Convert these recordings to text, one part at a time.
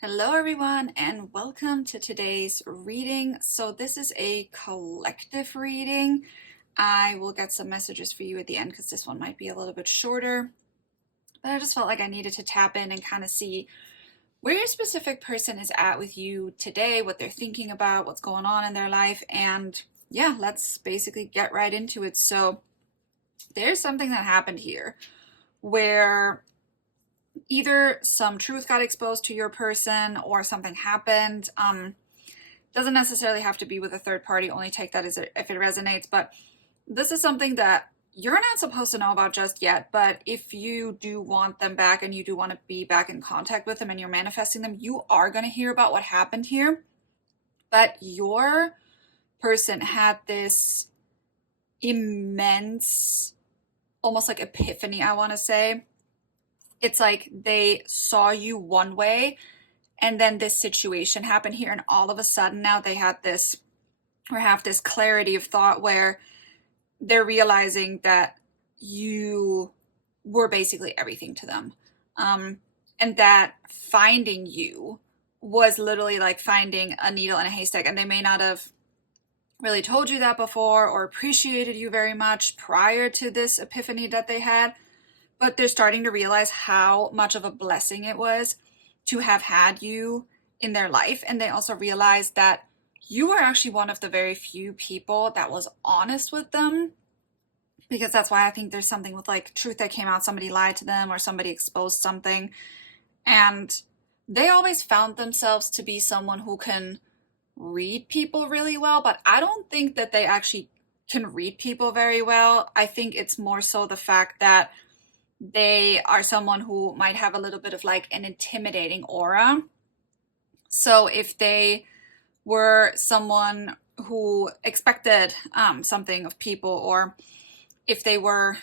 Hello, everyone, and welcome to today's reading. So, this is a collective reading. I will get some messages for you at the end because this one might be a little bit shorter. But I just felt like I needed to tap in and kind of see where your specific person is at with you today, what they're thinking about, what's going on in their life. And yeah, let's basically get right into it. So, there's something that happened here where either some truth got exposed to your person or something happened. Doesn't necessarily have to be with a third party, only take that as if it resonates, but this is something that you're not supposed to know about just yet. But if you do want them back and you do want to be back in contact with them and you're manifesting them, you are going to hear about what happened here. But your person had this immense, almost like epiphany, I want to say. It's like they saw you one way and then this situation happened here, and all of a sudden now they had this or have this clarity of thought where they're realizing that you were basically everything to them. And that finding you was literally like finding a needle in a haystack, and they may not have really told you that before or appreciated you very much prior to this epiphany that they had, but they're starting to realize how much of a blessing it was to have had you in their life. And they also realized that you were actually one of the very few people that was honest with them, because that's why I think there's something with like truth that came out, somebody lied to them or somebody exposed something. And they always found themselves to be someone who can read people really well, but I don't think that they actually can read people very well. I think it's more so the fact that they are someone who might have a little bit of like an intimidating aura. So if they were someone who expected something of people, or if they were,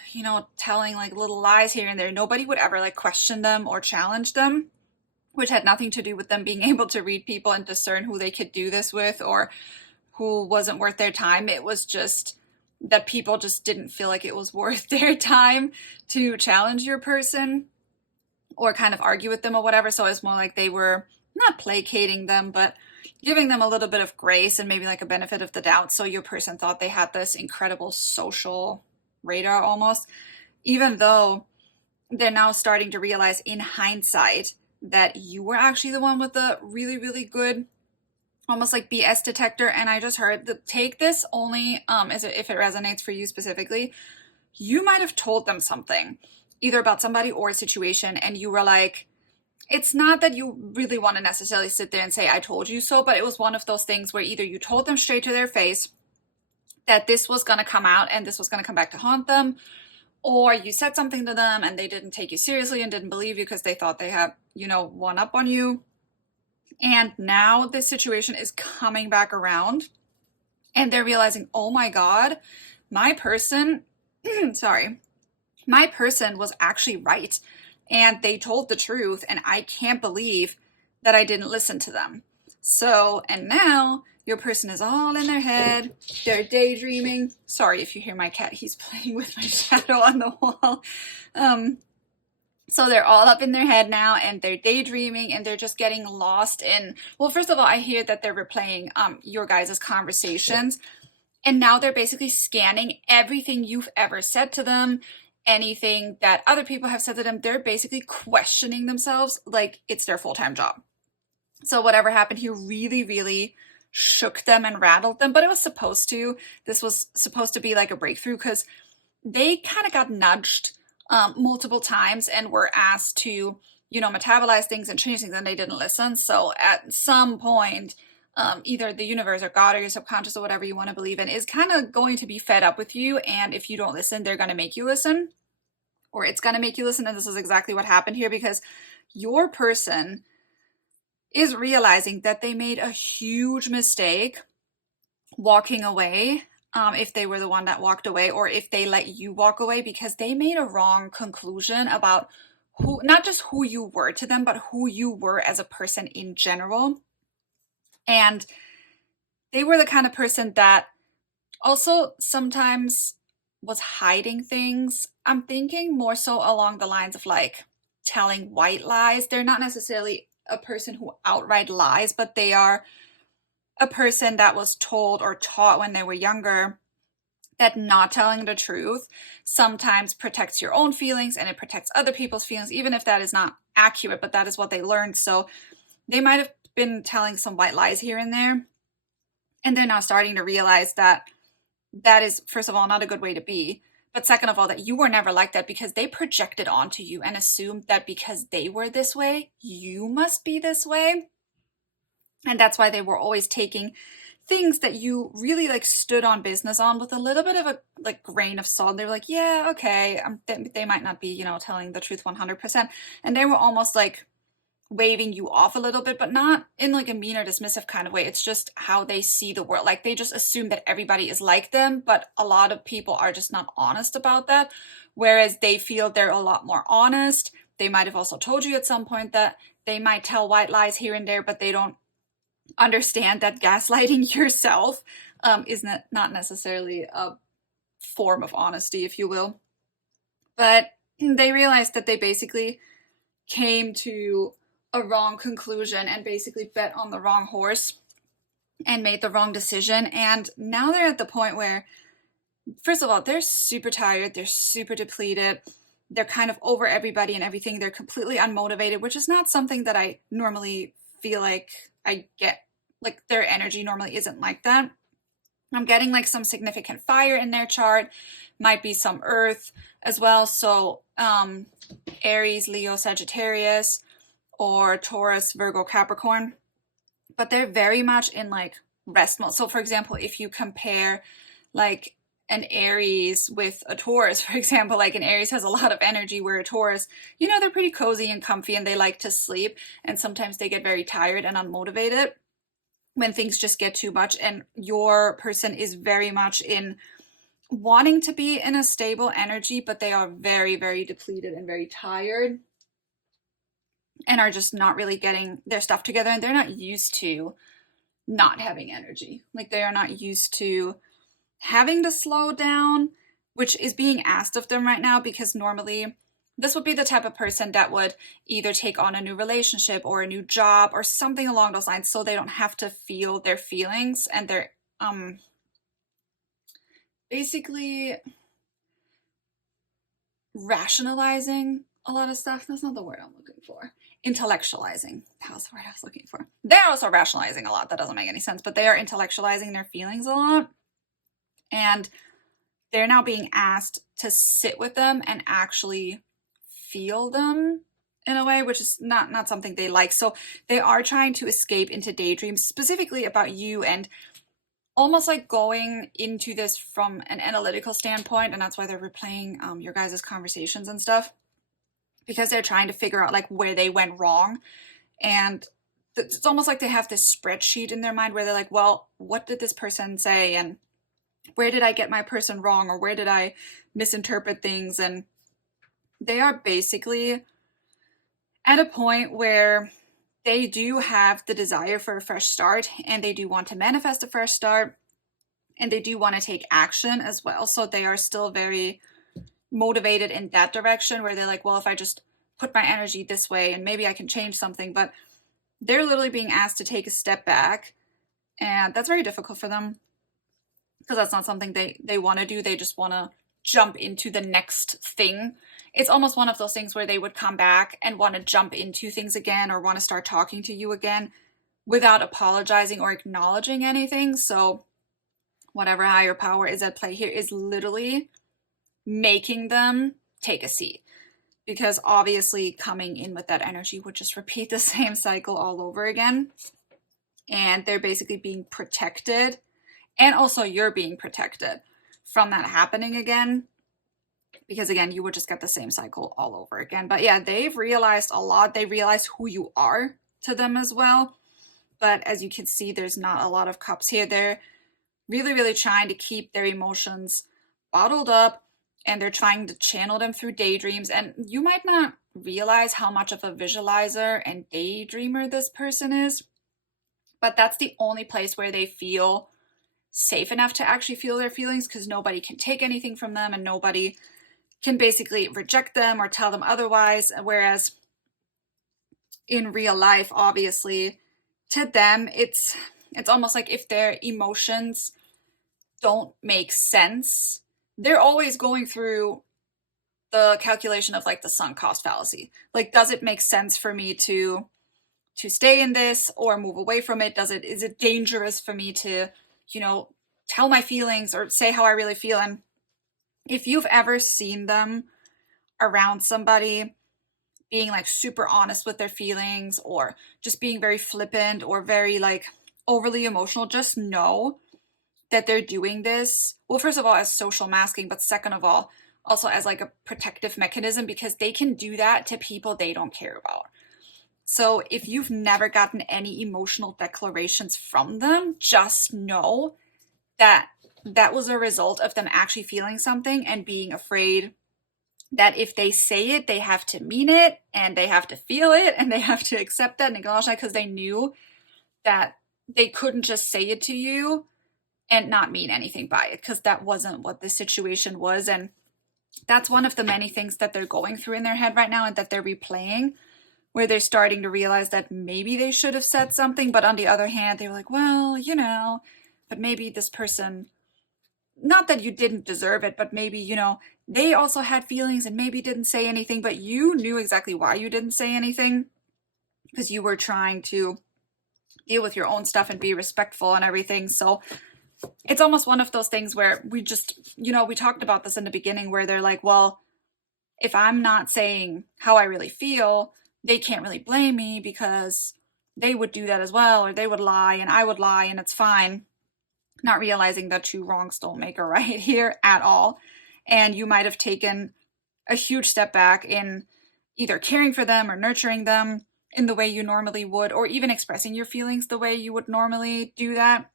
telling like little lies here and there, nobody would ever like question them or challenge them, which had nothing to do with them being able to read people and discern who they could do this with or who wasn't worth their time. It was just that people just didn't feel like it was worth their time to challenge your person or kind of argue with them or whatever. So it's more like they were not placating them, but giving them a little bit of grace and maybe like a benefit of the doubt. So your person thought they had this incredible social radar almost, even though they're now starting to realize in hindsight that you were actually the one with the really, really good almost like BS detector. And I just heard that take this only as if it resonates for you specifically. You might have told them something either about somebody or a situation, and you were like, it's not that you really want to necessarily sit there and say I told you so, but it was one of those things where either you told them straight to their face that this was going to come out and this was going to come back to haunt them, or you said something to them and they didn't take you seriously and didn't believe you because they thought they had, one up on you. And now this situation is coming back around and they're realizing, oh my God, my person, my person was actually right. And they told the truth. And I can't believe that I didn't listen to them. So, and now your person is all in their head. They're daydreaming. Sorry if you hear my cat, he's playing with my shadow on the wall. So they're all up in their head now and they're daydreaming and they're just getting lost in, well, first of all, I hear that they're replaying your guys' conversations, and now they're basically scanning everything you've ever said to them, anything that other people have said to them. They're basically questioning themselves like it's their full-time job. So whatever happened here really, really shook them and rattled them, but it was supposed to. This was supposed to be like a breakthrough because they kind of got nudged multiple times and were asked to, metabolize things and change things, and they didn't listen. So at some point, either the universe or God or your subconscious or whatever you want to believe in is kind of going to be fed up with you. And if you don't listen, they're going to make you listen, or it's going to make you listen. And this is exactly what happened here, because your person is realizing that they made a huge mistake walking away. If they were the one that walked away, or if they let you walk away, because they made a wrong conclusion about who, not just who you were to them, but who you were as a person in general. And they were the kind of person that also sometimes was hiding things. I'm thinking more so along the lines of like telling white lies. They're not necessarily a person who outright lies, but they are a person that was told or taught when they were younger that not telling the truth sometimes protects your own feelings and it protects other people's feelings, even if that is not accurate, but that is what they learned. So they might have been telling some white lies here and there, and they're now starting to realize that that is, first of all, not a good way to be, but second of all, that you were never like that because they projected onto you and assumed that because they were this way, you must be this way. And that's why they were always taking things that you really like stood on business on with a little bit of a like grain of salt. They were like, yeah, okay, they might not be, you know, telling the truth 100%. And they were almost like waving you off a little bit, but not in like a mean or dismissive kind of way. It's just how they see the world. Like they just assume that everybody is like them, but a lot of people are just not honest about that. Whereas they feel they're a lot more honest. They might have also told you at some point that they might tell white lies here and there, but they don't understand that gaslighting yourself is not necessarily a form of honesty, if you will. But they realized that they basically came to a wrong conclusion and basically bet on the wrong horse and made the wrong decision. And now they're at the point where, first of all, they're super tired, they're super depleted, they're kind of over everybody and everything, they're completely unmotivated, which is not something that I normally feel like I get. Like their energy normally isn't like that. I'm getting like some significant fire in their chart, might be some earth as well. So Aries, Leo, Sagittarius, or Taurus, Virgo, Capricorn. But they're very much in like rest mode. So for example, if you compare like an Aries with a Taurus, for example, like an Aries has a lot of energy, where a Taurus, you know, they're pretty cozy and comfy and they like to sleep. And sometimes they get very tired and unmotivated when things just get too much. And your person is very much in wanting to be in a stable energy, but they are very, very depleted and very tired and are just not really getting their stuff together. And they're not used to not having energy. Like they are not used to having to slow down, which is being asked of them right now, because normally this would be the type of person that would either take on a new relationship or a new job or something along those lines, so they don't have to feel their feelings, and they're basically rationalizing a lot of stuff. That's not the word I'm looking for. Intellectualizing. That was the word I was looking for. They're also rationalizing a lot. That doesn't make any sense, but they are intellectualizing their feelings a lot. And they're now being asked to sit with them and actually feel them in a way, which is not something they like. So they are trying to escape into daydreams, specifically about you, and almost like going into this from an analytical standpoint. And that's why they're replaying your guys' conversations and stuff, because they're trying to figure out like where they went wrong. And it's almost like they have this spreadsheet in their mind where they're like, well, what did this person say? And where did I get my person wrong? Or where did I misinterpret things? And they are basically at a point where they do have the desire for a fresh start, and they do want to manifest a fresh start, and they do want to take action as well. So they are still very motivated in that direction, where they're like, well, if I just put my energy this way and maybe I can change something. But they're literally being asked to take a step back, and that's very difficult for them, because that's not something they want to do. They just want to jump into the next thing. It's almost one of those things where they would come back and want to jump into things again, or want to start talking to you again without apologizing or acknowledging anything. So whatever higher power is at play here is literally making them take a seat, because obviously coming in with that energy would just repeat the same cycle all over again. And they're basically being protected, and also you're being protected from that happening again, because again, you would just get the same cycle all over again. But yeah, they've realized a lot. They realize who you are to them as well. But as you can see, there's not a lot of cups here. They're really, really trying to keep their emotions bottled up, and they're trying to channel them through daydreams. And you might not realize how much of a visualizer and daydreamer this person is, but that's the only place where they feel safe enough to actually feel their feelings, because nobody can take anything from them and nobody can basically reject them or tell them otherwise. Whereas in real life, obviously, to them, it's almost like if their emotions don't make sense, they're always going through the calculation of like the sunk cost fallacy. Like, does it make sense for me to stay in this or move away from it? Is it dangerous for me to, you know, tell my feelings or say how I really feel? And if you've ever seen them around somebody being like super honest with their feelings or just being very flippant or very like overly emotional, just know that they're doing this, well, first of all, as social masking, but second of all, also as like a protective mechanism, because they can do that to people they don't care about. So if you've never gotten any emotional declarations from them, just know that that was a result of them actually feeling something and being afraid that if they say it, they have to mean it and they have to feel it and they have to accept that and acknowledge that, because they knew that they couldn't just say it to you and not mean anything by it, because that wasn't what the situation was. And that's one of the many things that they're going through in their head right now and that they're replaying, where they're starting to realize that maybe they should have said something, but on the other hand, they were like, well, you know, but maybe this person, not that you didn't deserve it, but maybe, you know, they also had feelings and maybe didn't say anything, but you knew exactly why you didn't say anything, because you were trying to deal with your own stuff and be respectful and everything. So it's almost one of those things where we just, you know, we talked about this in the beginning, where they're like, well, if I'm not saying how I really feel, they can't really blame me because they would do that as well, or they would lie and I would lie and it's fine. Not realizing that two wrongs don't make a right here at all. And you might have taken a huge step back in either caring for them or nurturing them in the way you normally would, or even expressing your feelings the way you would normally do that,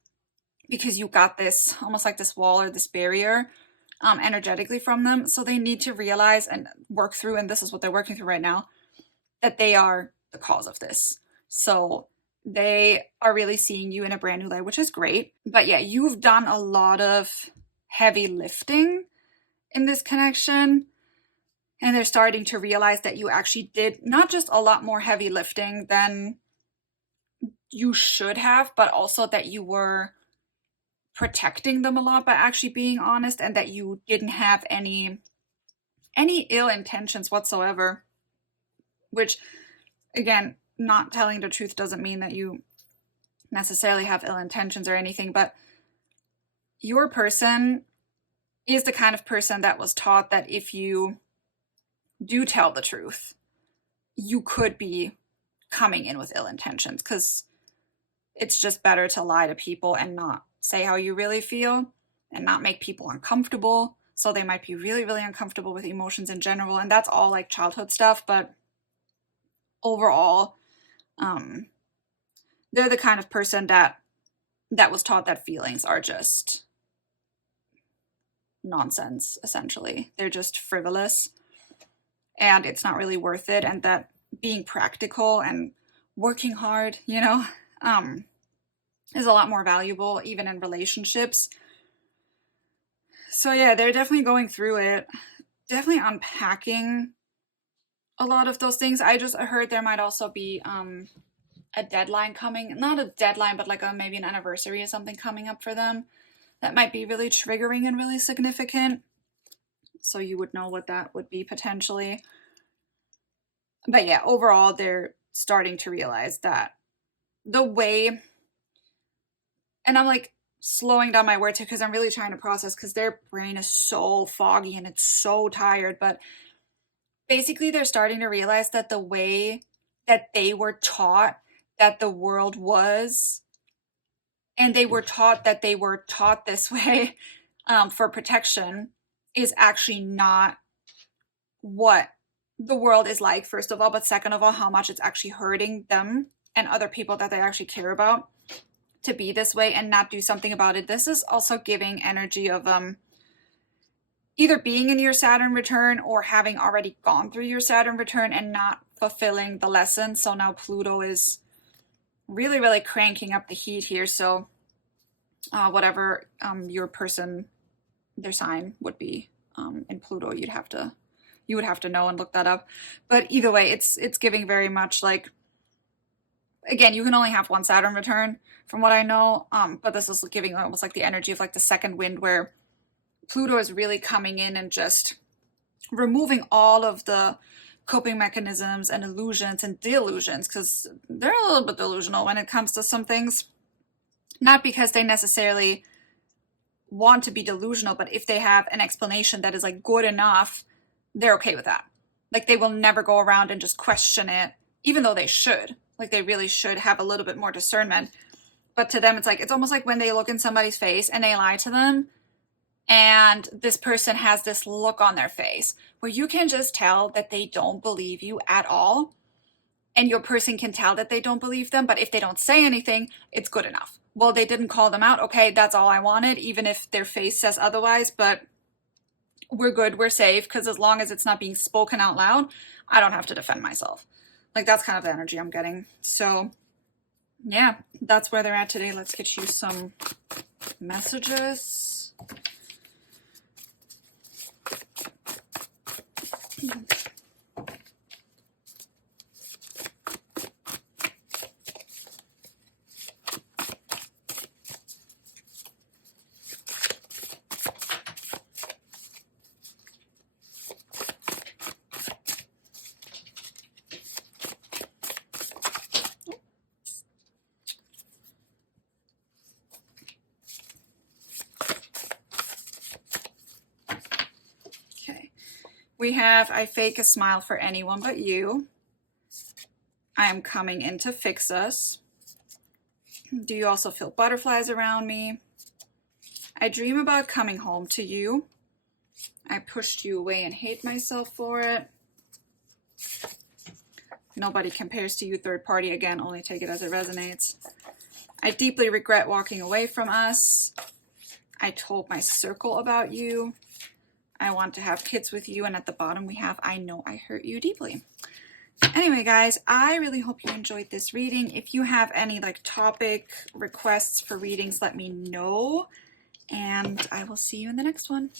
because you got this almost like this wall or this barrier energetically from them. So they need to realize and work through, and this is what they're working through right now, that they are the cause of this. So they are really seeing you in a brand new light, which is great. But yeah, you've done a lot of heavy lifting in this connection, and they're starting to realize that you actually did not just a lot more heavy lifting than you should have, but also that you were protecting them a lot by actually being honest, and that you didn't have any ill intentions whatsoever. Which, again, not telling the truth doesn't mean that you necessarily have ill intentions or anything, but your person is the kind of person that was taught that if you do tell the truth, you could be coming in with ill intentions, because it's just better to lie to people and not say how you really feel and not make people uncomfortable. So they might be really, really uncomfortable with emotions in general, and that's all like childhood stuff, but overall, they're the kind of person that was taught that feelings are just nonsense, essentially. They're just frivolous and it's not really worth it, and that being practical and working hard, you know, is a lot more valuable even in relationships. So yeah, they're definitely going through it, definitely unpacking a lot of those things. I just heard there might also be a deadline coming, not a deadline, but like maybe an anniversary or something coming up for them that might be really triggering and really significant. So you would know what that would be potentially. But yeah, overall, they're starting to realize that the way, and I'm like slowing down my words here because I'm really trying to process, because their brain is so foggy and it's so tired, but basically they're starting to realize that the way that they were taught that the world was, and they were taught that they were taught this way for protection, is actually not what the world is like, first of all, but second of all, how much it's actually hurting them and other people that they actually care about to be this way and not do something about it. This is also giving energy of either being in your Saturn return or having already gone through your Saturn return and not fulfilling the lesson. So now Pluto is really, really cranking up the heat here. So whatever your person, their sign would be in Pluto, you would have to know and look that up. But either way, it's giving very much like again, you can only have one Saturn return from what I know. But this is giving almost like the energy of like the second wind, where Pluto is really coming in and just removing all of the coping mechanisms and illusions and delusions, because they're a little bit delusional when it comes to some things. Not because they necessarily want to be delusional, but if they have an explanation that is like good enough, they're okay with that. Like they will never go around and just question it, even though they should. Like they really should have a little bit more discernment. But to them, it's like, it's almost like when they look in somebody's face and they lie to them, and this person has this look on their face where you can just tell that they don't believe you at all. And your person can tell that they don't believe them, but if they don't say anything, it's good enough. Well, they didn't call them out. Okay, that's all I wanted, even if their face says otherwise, but we're good, we're safe, because as long as it's not being spoken out loud, I don't have to defend myself. Like that's kind of the energy I'm getting. So yeah, that's where they're at today. Let's get you some messages. We have, I fake a smile for anyone but you. I am coming in to fix us. Do you also feel butterflies around me? I dream about coming home to you. I pushed you away and hate myself for it. Nobody compares to you, third party. Again, only take it as it resonates. I deeply regret walking away from us. I told my circle about you. I want to have kids with you. And at the bottom we have, I know I hurt you deeply. Anyway, guys, I really hope you enjoyed this reading. If you have any like topic requests for readings, let me know. And I will see you in the next one.